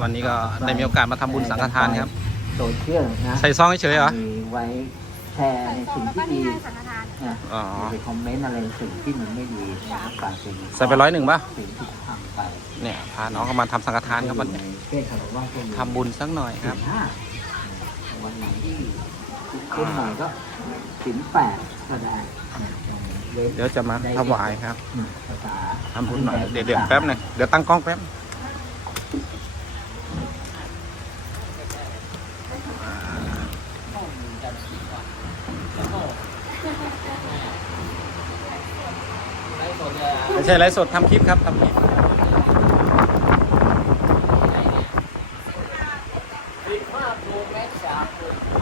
วันนี้ก็ได้มีโอกาสมาทำบุญสังฆทานครับ โซเชียลนะใส่ซองเฉยๆเหรอ มีไว้แชร์ในสิ่งที่ดีสังฆทานนะอ๋อไปคอมเมนต์อะไรสิ่งที่มันไม่ดีนะกลายเป็นใส่ไปร้อยหนึ่งป่ะ สิ่งที่ทำไปเนี่ยพาน้องเขามาทำสังฆทานครับวันนี้เทศคารวะก็มีทำบุญสักหน่อยครับสิห้าวันไหนที่ขึ้นหน่อยก็สินแปดก็ได้นะเว้นเดี๋ยวจะมาถวายครับภาษาทำบุญหน่อย เดี๋ยวเดี๋ยวแป๊บหนึงเดี๋ยวตั้งกล้องแป๊บ ไม่ใช่ไลฟ์สดทำคลิปครับทำคลิปห้า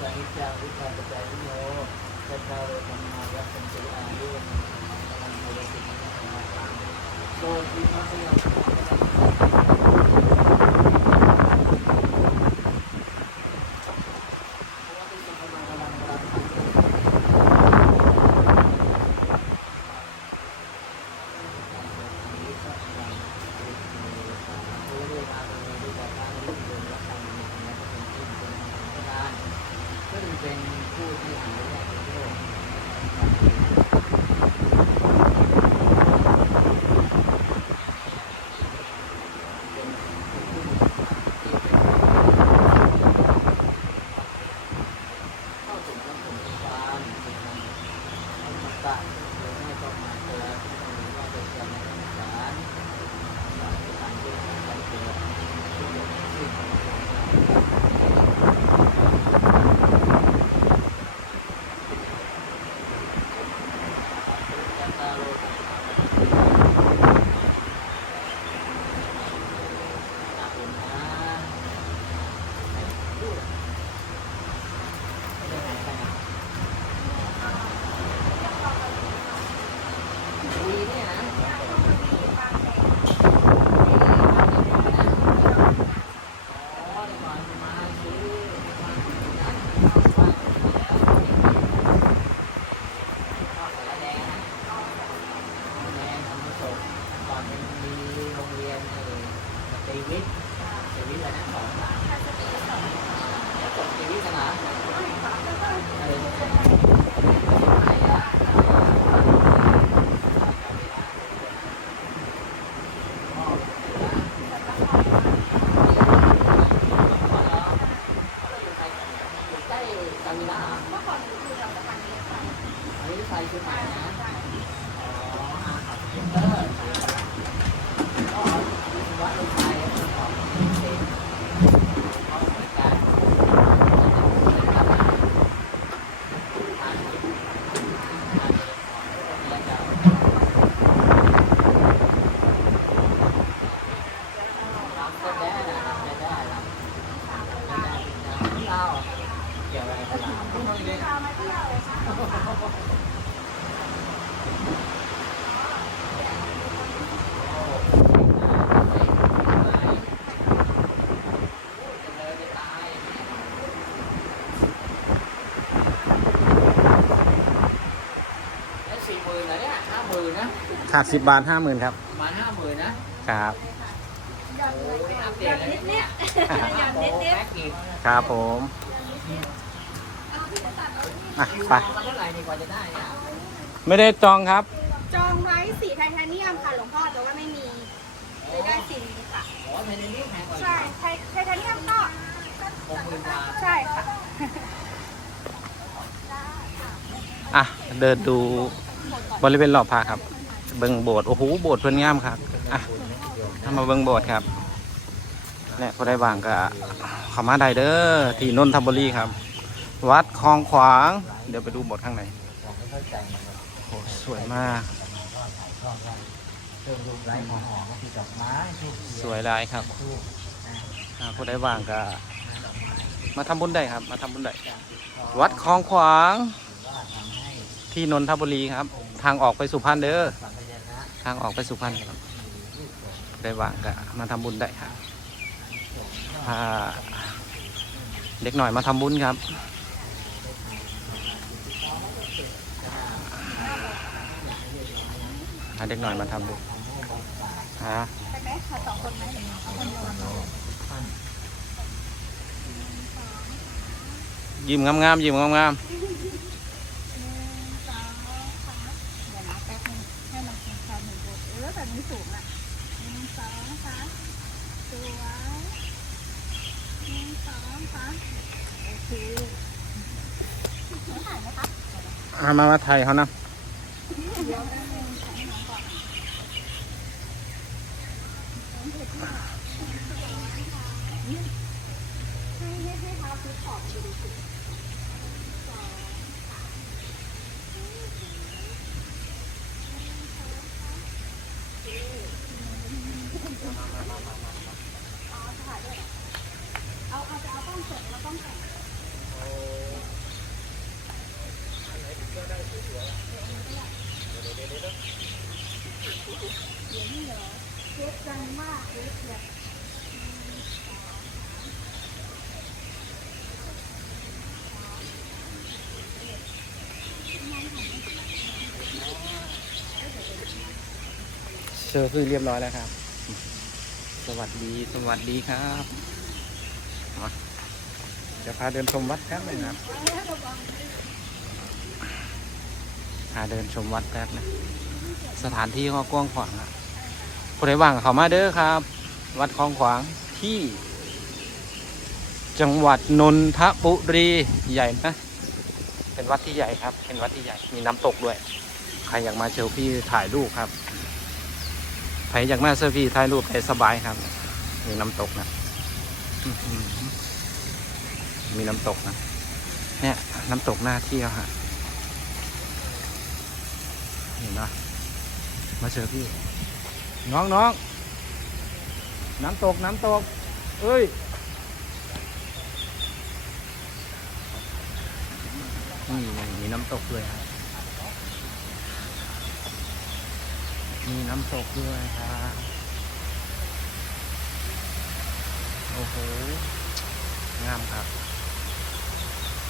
สีริสันิจาวิชาปัจจัยโนสัทธาเวธรรมายัสันติอายุวันนันโมรติมินาตังโลทิมัสยัง ปะหรือไม่ก็มาเจอที่ตรงนี้ว่าจะเจอ ตีวิทย์ตีวิทย์อะไรนะสองสามจบตีวิทย์กันนะเอออยู่ใกล้กามิล่าเมื่อก่อนคือเราจะทำนี้ค่ะอันนี้ใครคือใหม่นะ อ๋ออาขับสกูตเตอร์ก็วิศวะลงไปของเด็กก็เหมือนกันเหมือนกันนะทานทานเรียนของน้ำก็ได้นะน้ำก็ได้นะน้ำน้ำเล่าเกี่ยวอะไรกันล่ะไม่ได้ สี่หมื่นนะเนี่ยห้าหมื่นนะ ขาดสิบบาทห้าหมื่นครับประมาณห้าหมื่นนะครับ โอ้ยอัปเดตเลยเนี่ยห้าโมงแม็กกิบครับผมอะคิวไปมาเท่าไหร่นี่กว่าจะได้เนี่ยไม่ได้จองครับ จองไว้สีไทเทเนียมค่ะหลวงพ่อแต่ว่าไม่มีเลยได้สีนี้ค่ะ โอ้ไทยนี่แพงกว่าใช่ไทไทเทเนียมก็หกหมื่นบาทใช่ค่ะ อะ เดินดูบริเวณรอบพระครับ เบิ่งโบสถ์โอ้โหโบสถ์เพิ่นงามครับอะถ้ามาเบิ่งโบสถ์ครับเนี่ยผู้ใดว่างก็ขามาได้เด้อที่นนทบุรีครับ วัดคลองขวาง เดี๋ยวไปดูโบสถ์ข้างในผมไม่เข้าใจมันเลยโอ้สวยมากชอบว่าเติมรูปไร้หอมก็คือดอกไม้ทูบเทียนสวยลายครับทูบนะอ่าผู้ใดว่างก็มาทำบุญได้ครับ มาทำบุญได้วัดคลองขวางที่นนทบุรีครับ ทางออกไปสุพรรณเด้อ ทางออกไปสุพรรณครับได้ว่างก็มาทำบุญได้ครับพาเด็กหน่อยมาทำบุญครับพาเด็กหน่อยมาทำบุญฮะยิ้มงามๆยิ้มงามเดี๋ยวนะแป๊บนึงให้มันเป็นความเห็นบท เออแบบนี้สูงอะหนึ่งสองสามสวยหนึ่งสองสามโอเคถ่ายไหมคะอามามาไทยเขานะเดี๋ยวนึงถ่ายให้น้องก่อนให้ให้ให้เท้าซื้อขอบดูสิ เอาเอาจะเอาต้องสดแล้วต้องแต่งเดี๋ยวนี่เหรอเช็คจังมาก เชอร์คือเรียบร้อยแล้วครับ สวัสดี สวัสดีครับจะพาเดินชมวัดแป๊บหนึงครับ พาเดินชมวัดแป๊บนะ สถานที่ก็กว้างขวางอะ ผู้ใดว่างเขามาเด้อครับ วัดคลองขวางที่ จังหวัดนนทบุรีใหญ่นะ เป็นวัดที่ใหญ่ครับ เป็นวัดที่ใหญ่ มีน้ำตกด้วย ใครอยากมาเชลฟี่ถ่ายรูปครับ ใครอยากมาเซลฟี่ถ่ายรูปไปสบายครับ มีน้ำตกนะ มีน้ำตกนะ เนี่ยน้ำตกหน้าเที่ยวฮะเห็นปะมาเจอพี่ น้องน้องน้ำตกน้ำตก เอ้ย นี่มีน้ำตกด้วยครับมีน้ำตกด้วยครับโอ้โห งามครับ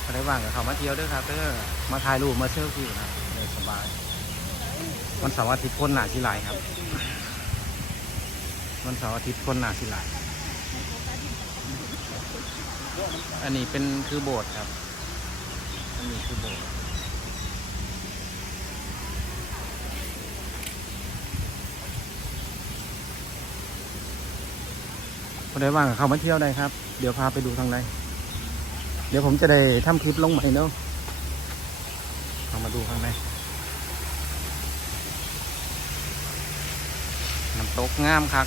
ใครว่างกับเขามาเที่ยวด้วยครับเด้อมาถ่ายรูปมาเที่ยวที่ครับเลยสบาย วันเสาร์อาทิตย์พ่นหนาที่ไรครับ วันเสาร์อาทิตย์คนหนาสิหลายอันนี้เป็นคือโบสถ์ครับ อันนี้คือโบสถ์คนใดว่างก็เขามาเที่ยวได้ครับ เดี๋ยวพาไปดูทางในเดี๋ยวผมจะได้ทำคลิปลงใหม่เนาะเอามาดูข้างในน้ำตกงามครับ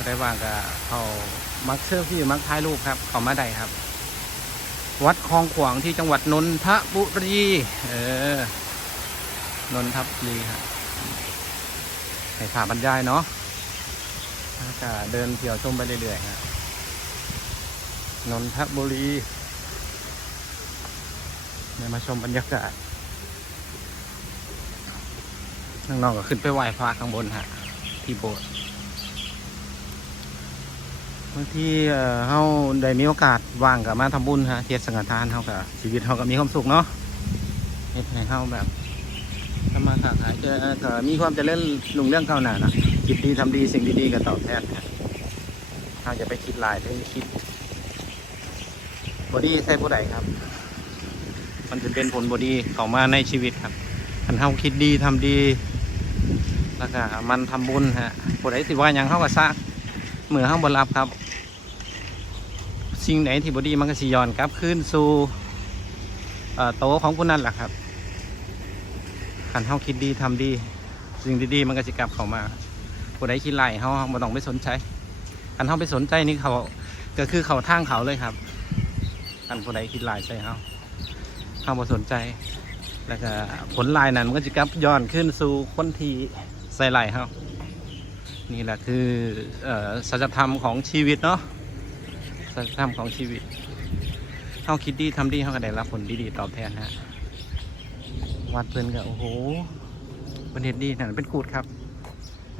คนใดว่างก็เขามักเชื่อพี่มักถ่ายรูปครับ เขามาได้ครับ วัดคลองขวางที่จังหวัดนนทบุรีเออนนทบุรีครับให้ผ่าบรรยายเนาะก็เดินเที่ยวชมไปเรื่อยๆครับนนทบุรีเนี่ยมาชมบรรยากาศน้องๆก็ขึ้นไปไหว้พระข้างบนฮะ ที่โบสถ์ บางทีเอ่เฮาได้มีโอกาสว่างกับมาทำบุญฮะเทศสังฆทานเฮากับชีวิตเฮาก็มีความสุขเนาะเฮ็ดให้เฮาแบบทำมาค้าขายจะก็มีความเจริญรุ่งเรื่องก้าหน้านะคิดดีทำดีสิ่งดีๆก็ตอบแทนเฮาจะไปคิดหลายไปคิดบอดี้ใส่ผู้ใดครับ มันจะเป็นผลบอดีเข้ามาในชีวิตครับคันเฮาคิดดีทำดีแล้วก็มันทำบุญฮะผู้ใดสิว่าหยังเฮาก็ซาก เหมื่อเฮาบ่รับครับ สิ่งไหนที่บดีมันก็สิย้อนกลับคืนสู่โต๊ะของผู้นั้นแหละครับคันเฮาคิดดีทำดี สิ่งดีๆมันก็สิกลับเข้ามาผู้ใดคิดไล่เฮาบ่ต้องไปสนใจคันเฮาไปสนใจนี่เขาก็คือเขาทางเขาเลยครับคันผู้ใดคิดไล่ใส่เฮาเฮาบ่สนใจ แล้วก็ผลลายนั้นมันก็จะกลับย้อนขึ้นสู่คนที่ใส่ไล่เฮา นี่แหละคือสัจธรรมของชีวิตเนาะสัจธรรมของชีวิตเขาคิดดีทำดีเขาก็ได้รับผลดีๆตอบแทนฮะวัดเพิ่นก็โอ้โหเป็นเหตุดีนั่นเป็นกูดครับ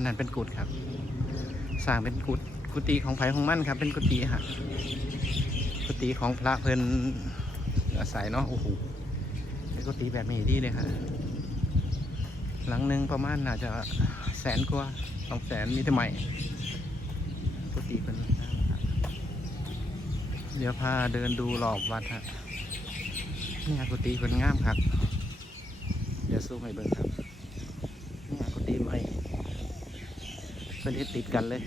นั่นเป็นกูดครับสร้างเป็นกุดกุฏิของไผ่ของมั่นครับ เป็นกุฏิฮะกุฏิของพระเพิ่นอาศัยเนาะโอ้โหเป็นกุฏิแบบนี้ดีเลยฮะหลังหนึ่งประมาณน่าจะแสนกว่า สองแสนมีแต่ใหม่กุฏิเป็นเดี๋ยวพาเดินดูรอบวัดฮะเนี่ยกุฏิเป็นงามครับ เดี๋ยวซูมให้เบิ่งครับเนี่ยกุฏิใหม่เป็นเอติดกันเลย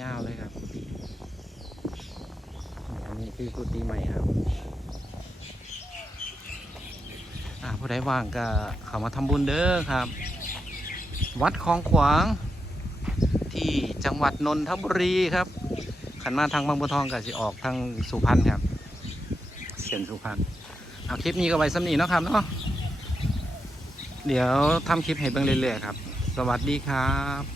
ยาวเลยครับกุฏิอันนี้คือกุฏิใหม่ครับอ่าผู้ใดว่างก็เข้ามาทำบุญเด้อครับ วัดคลองขวาง ที่จังหวัดนนทบุรีครับขันมาทางบางบัวทองกับจะออกทางสุพรรณครับเสียนสุพรรณเอาคลิปนี้ก็ไว้สำนีเนาะครับเนาะเดี๋ยวทำคลิปให้เบิ่งเรื่อยๆครับ สวัสดีครับ